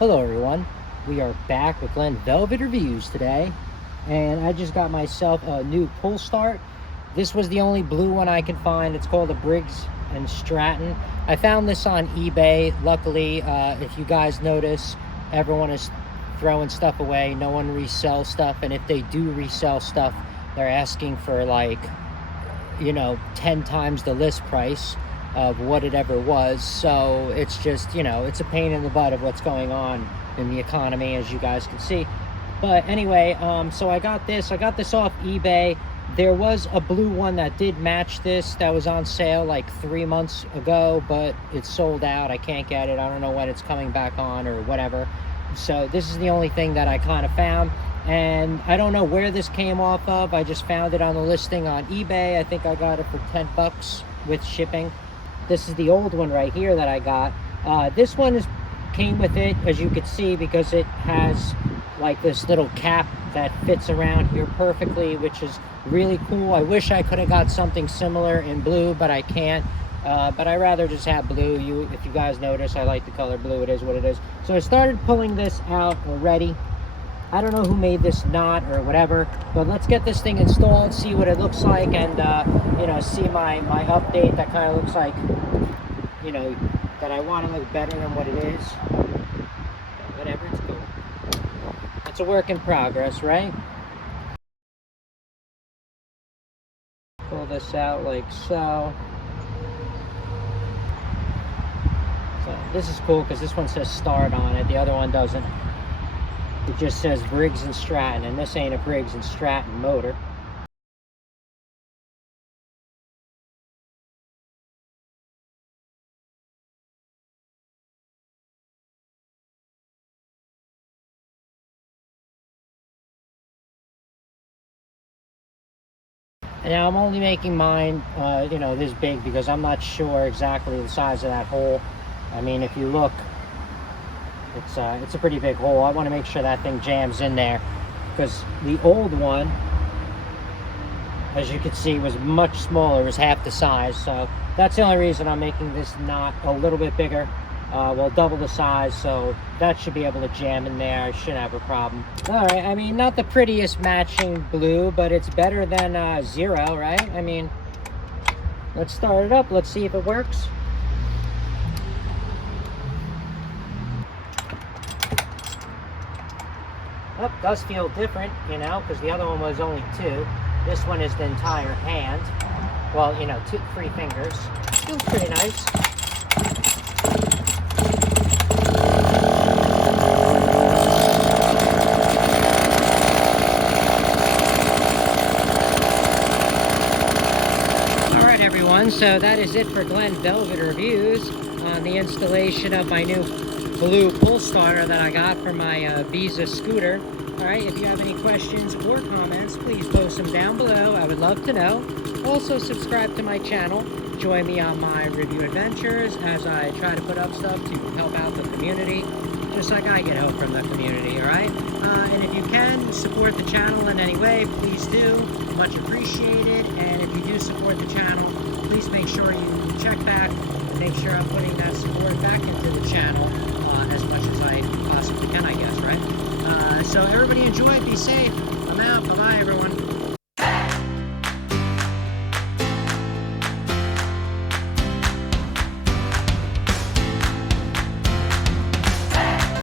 Hello everyone, we are back with Glen Velvet Reviews today, and I just got myself a new pull start. This was the only blue one I could find. It's called a Briggs & Stratton. I found this on eBay. Luckily, if you guys notice, everyone is throwing stuff away. No one resells stuff, and if they do resell stuff, they're asking for like, 10 times the list price of what it ever was. So it's just, it's a pain in the butt of what's going on in the economy, as you guys can see. But anyway, so I got this off eBay. There was a blue one that did match this that was on sale like 3 months ago, but it's sold out. I can't get it. I don't know when it's coming back on or whatever. So this is the only thing that I kind of found, and I don't know where this came off of. I just found it on the listing on eBay. I think I got it for 10 bucks with shipping. This is the old one right here that I got. This one came with it, as you can see, because it has like this little cap that fits around here perfectly, which is really cool. I wish I could have got something similar in blue, but I can't. But I rather just have blue. If you guys notice, I like the color blue. It is what it is. So I started pulling this out already. I don't know who made this knot or whatever, but let's get this thing installed, see what it looks like, and see my update that kind of looks like, that I want to look better than what it is. Whatever, it's cool. It's a work in progress, right? Pull this out like so. So this is cool because this one says start on it, the other one doesn't. It just says Briggs & Stratton, and this ain't a Briggs & Stratton motor. And now I'm only making mine, this big because I'm not sure exactly the size of that hole. I mean, if you look, it's a pretty big hole. I want to make sure that thing jams in there, because the old one, as you can see, was much smaller. It was half the size. So that's the only reason I'm making this knot a little bit bigger. Well, double the size, so that should be able to jam in there. I shouldn't have a problem. All right, I mean, not the prettiest matching blue, but it's better than zero, right? I mean, let's start it up. Let's see if it works. Oh, does feel different, because the other one was only 2. This one is the entire hand. Well, 3 fingers. Feels pretty nice. Alright everyone, so that is it for Glen Velvet Reviews on the installation of my new blue pull starter that I got for my Viza scooter. Alright, if you have any questions or comments, please post them down below. I would love to know. Also, subscribe to my channel. Join me on my review adventures as I try to put up stuff to help out the community, just like I get help from the community, alright? And if you can support the channel in any way, please do. Much appreciated. And if you do support the channel, please make sure you check back and make sure I'm putting that support back into the channel as much as I possibly can, I guess, right? So everybody enjoy, be safe. I'm out. Bye-bye, everyone.